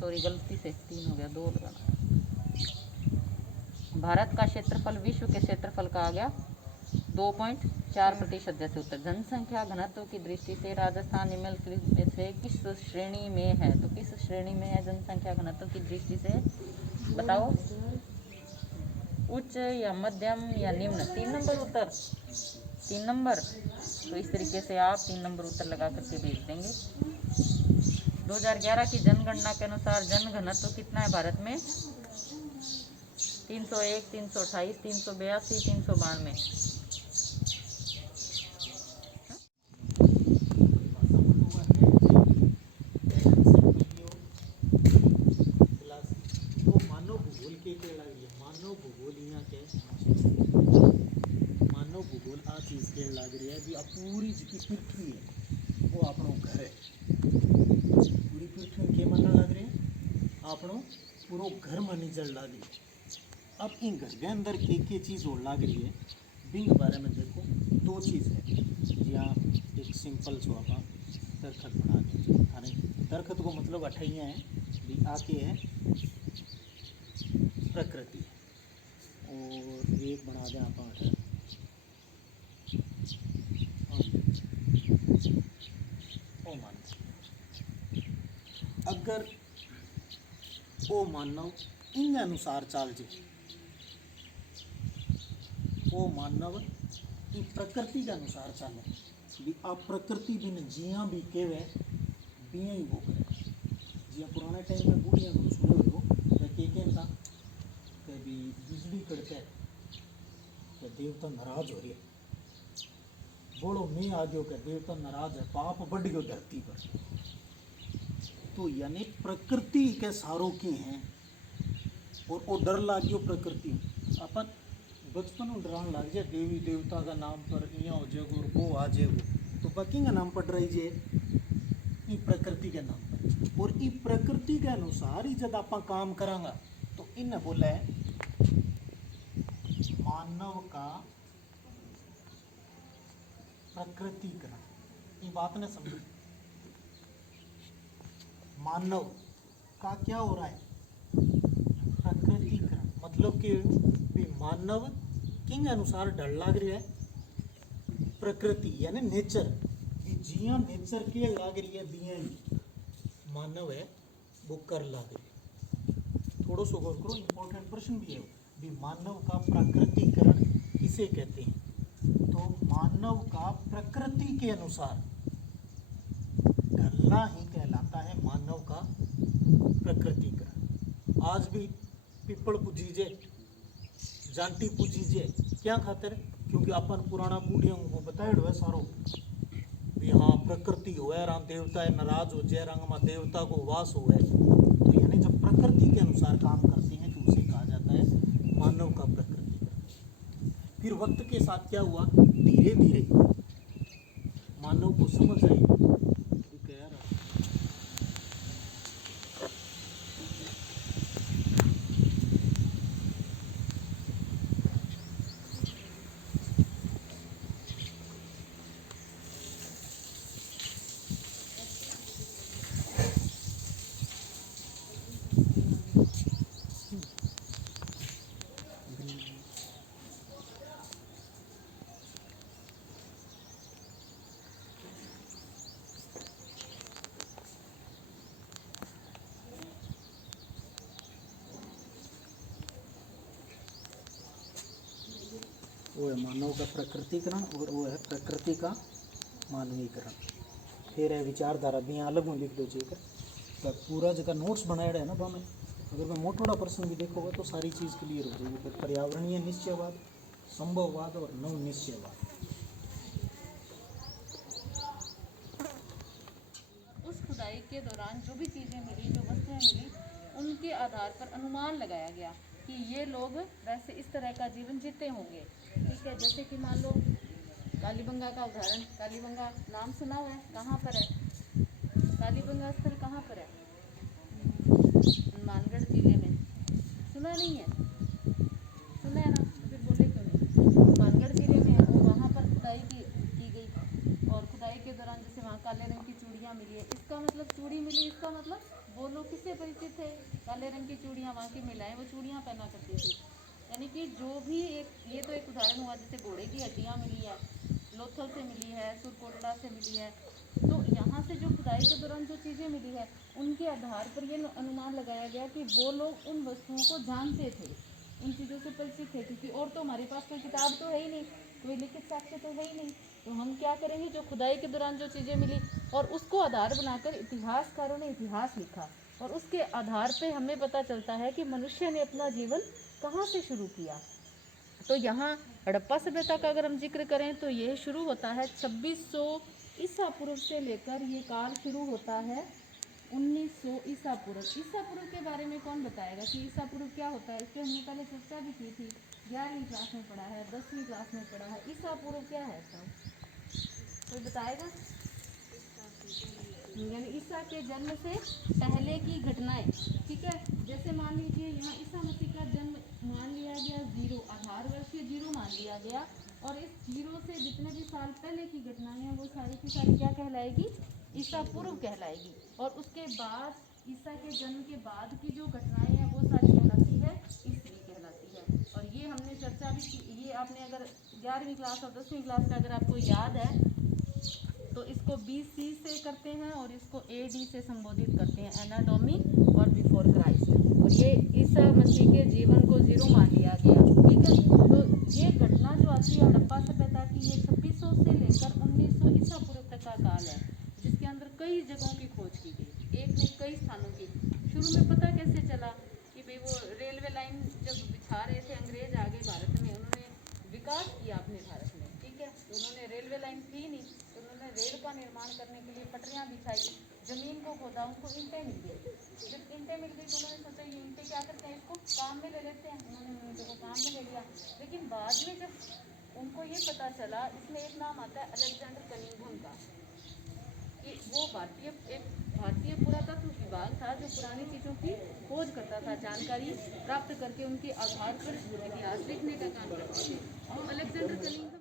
Sorry गलती से 3 हो गया, 2 लगाना। भारत का क्षेत्रफल विश्व के क्षेत्रफल का आ गया 2.4%। जैसे उत्तर। जनसंख्या घनत्व की दृष्टि से राजस्थान निम्नलिखित में से किस श्रेणी में है? तो किस श्रेणी में है जनसंख्या घनत्व की दृष्टि से? बताओ, उच्च या मध्यम या निम्न? 3 नंबर उत्तर, 3 नंबर। तो इस तरीके से आप 3 नंबर उत्तर लगा करके भेज देंगे। 2011 की जनगणना के अनुसार जनघनत्व कितना है भारत में? 301, 328, 382, 392। मानव भूगोल आ चीज़ के लग रही है भी अब पूरी जितनी पृथ्वी है वो अपनों घर है। पूरी पृथ्वी के मानने लग रही है अपनों पूरा घर मानी जल लग रही है। अब इन घर के अंदर के चीज़ और लग रही है बिंग बारे में देखो 2 चीज़ है। यहाँ एक सिंपल सो आप दरखत बना दें। अरे दरखत को मतलब अठैया है भी आके है प्रकृति और एक बना दें आप ओ मानव। अगर ओ मानव इन अनुसार चाल जे ओ मानव की प्रकृति के अनुसार चाले भी आप प्रकृति भी ने जिया भी केवे बिया ही वो करे। जिया पुराने टाइम में बूढ़िया को सुने हो के था कि भी बिजली कड़के कि देवता नाराज हो रही है बोलो मैं आ गयो कि देवता नाराज है पाप बढ़ गयो धरती पर। तो यानी प्रकृति के सारों की हैं और वो डर लाग गयो प्रकृति। अपन बचपन में डरान लग जाए देवी देवता का नाम पर यहाँ हो जाएगो और वो आ जाएगो तो बाकी का नाम पढ़ रही जे प्रकृति के नाम पर। और इस प्रकृति के अनुसार ही जब आप काम करांगा तो इन बोले मानव का प्रकृतिकरण। ये बात ने समझो मानव का क्या हो रहा है प्रकृतिकरण मतलब कि मानव किंग अनुसार डर लाग रही है प्रकृति यानी नेचर जिया नेचर के लाग रही है बिया मानव है वो कर लाग रही है। थोड़ा सा गौर करो इंपॉर्टेंट प्रश्न भी है भी मानव का प्राकृतिकरण किसे कहते हैं? तो मानव का प्रकृति के अनुसार ढलना ही कहलाता है मानव का प्रकृतिकरण। आज भी पिपल पूजीजे जांटी पूजीजे क्या खातिर? क्योंकि अपन पुराना बूढ़ियों को बताया है सारो भी हाँ प्रकृति हो राम देवता है नाराज हो जाए रंग में देवता को वास हो है। तो यानी जब प्रकृति के अनुसार काम करते हैं तो उसे कहा जाता है मानव का प्रकृतिकरण। फिर वक्त के साथ क्या हुआ धीरे धीरे मानव को समझ आई वो है मानव का प्रकृतिकरण और वो है प्रकृति का मानवीकरण। फिर है विचारधारा भी यहाँ अलग में लिख दो चाहिए तो पूरा जगह नोट्स बनाया है ना हमें अगर मैं मोटा प्रश्न भी देखोगे तो सारी चीज़ क्लियर हो जाएगी। फिर पर्यावरणीय निश्चयवाद संभववाद और नव निश्चयवाद। उस खुदाई के दौरान जो भी चीज़ें मिली जो वस्तुएं मिली उनके आधार पर अनुमान लगाया गया कि ये लोग वैसे इस तरह का जीवन जीते होंगे। ठीक है, जैसे कि मान लो कालीबंगा का उदाहरण, कालीबंगा नाम सुना हुआ है, कहाँ पर है? कालीबंगा स्थल कहाँ पर है? हनुमानगढ़ जिले में। सुना नहीं है? सुना है ना, तो फिर बोले क्यों नहीं? हनुमानगढ़ जिले में है, और वहाँ पर खुदाई की गई, और खुदाई के दौरान जैसे वहाँ काले रंग की चूड़ियाँ मिली है, इसका मतलब चूड़ी मिली, इसका मतलब वो लोग किससे परिचित थे? काले रंग की चूड़ियाँ वहाँ की महिलाएं वो चूड़ियाँ पहना करती थी। यानी कि जो भी एक, ये तो एक उदाहरण हुआ, जैसे घोड़े की हड्डियाँ मिली है, लोथल से मिली है, सुरकोटड़ा से मिली है, तो यहाँ से जो खुदाई के दौरान जो चीज़ें मिली है उनके आधार पर ये अनुमान लगाया गया कि वो लोग उन वस्तुओं को जानते थे, उन चीज़ों से परिचित थे, क्योंकि और तो हमारे पास कोई किताब तो है ही नहीं, कोई लिखित साक्ष्य तो है ही नहीं, तो हम क्या करेंगे? जो खुदाई के दौरान जो चीज़ें मिली और उसको आधार बनाकर इतिहासकारों ने इतिहास लिखा, और उसके आधार पे हमें पता चलता है कि मनुष्य ने अपना जीवन कहाँ से शुरू किया। तो यहाँ हड़प्पा सभ्यता का अगर हम जिक्र करें तो यह शुरू होता है 2600 ईसा पूर्व से लेकर ये काल शुरू होता है 1900 ईसा पूर्व। ईसा पूर्व के बारे में कौन बताएगा कि ईसा पूर्व क्या होता है? इस पर हमने पहले चर्चा भी की थी, 11वीं क्लास में पढ़ा है, 10वीं क्लास में पढ़ा है। ईसा पूर्व क्या है सब कोई बताएगा? यानी ईसा के जन्म से पहले की घटनाएं। ठीक है, जैसे मान लीजिए यहाँ ईसा मसीह का जन्म मान लिया गया 0, आधार वर्ष 0 मान लिया गया, और इस 0 से जितने भी साल पहले की घटनाएं हैं वो सारी की सारी क्या कहलाएगी? ईसा पूर्व कहलाएगी। और उसके बाद ईसा के जन्म के बाद की जो घटनाएं हैं वो सारी कहलाती है ईसवी कहलाती है। और ये हमने चर्चा भी की, ये आपने अगर 11वीं क्लास और 10वीं क्लास का अगर आपको याद है तो इसको BC से करते हैं और इसको AD से संबोधित करते हैं, एनाटॉमी और बिफोर क्राइस्ट। और ये ईसा मसीह के जीवन को 0 मान लिया गया। ठीक है, तो ये घटना जो आती है हड़प्पा सभ्यता की, ये 2600 से लेकर 1900 ईसा पूर्व तक का काल है, जिसके अंदर कई जगहों की खोज की गई, एक नहीं कई स्थानों की। शुरू में पता कैसे चला कि भाई वो रेलवे लाइन जब बिछा रहे थे अंग्रेज आगे भारत में, उन्होंने विकास किया अपने भारत में। ठीक है, उन्होंने रेलवे लाइन थी नहीं, तो उन्होंने रेल का निर्माण करने के लिए पटरियाँ बिछाई, जमीन को खोदा, उनको ईंटें मिल गई। जब ईंटें मिल गई तो उन्होंने सोचा ये ईंटें क्या करते हैं, इसको काम में ले लेते हैं। उन्होंने ईंटों को काम में ले लिया, लेकिन बाद में जब उनको ये पता चला, इसमें एक नाम आता है अलेक्जेंडर कनिंघम का, कि वो एक भारतीय पुरातत्व विभाग था जो पुरानी चीज़ों की खोज करता था, जानकारी प्राप्त करके उनके आधार पर इतिहास लिखने का काम करते थे। तो अलेक्जेंडर कनिंघम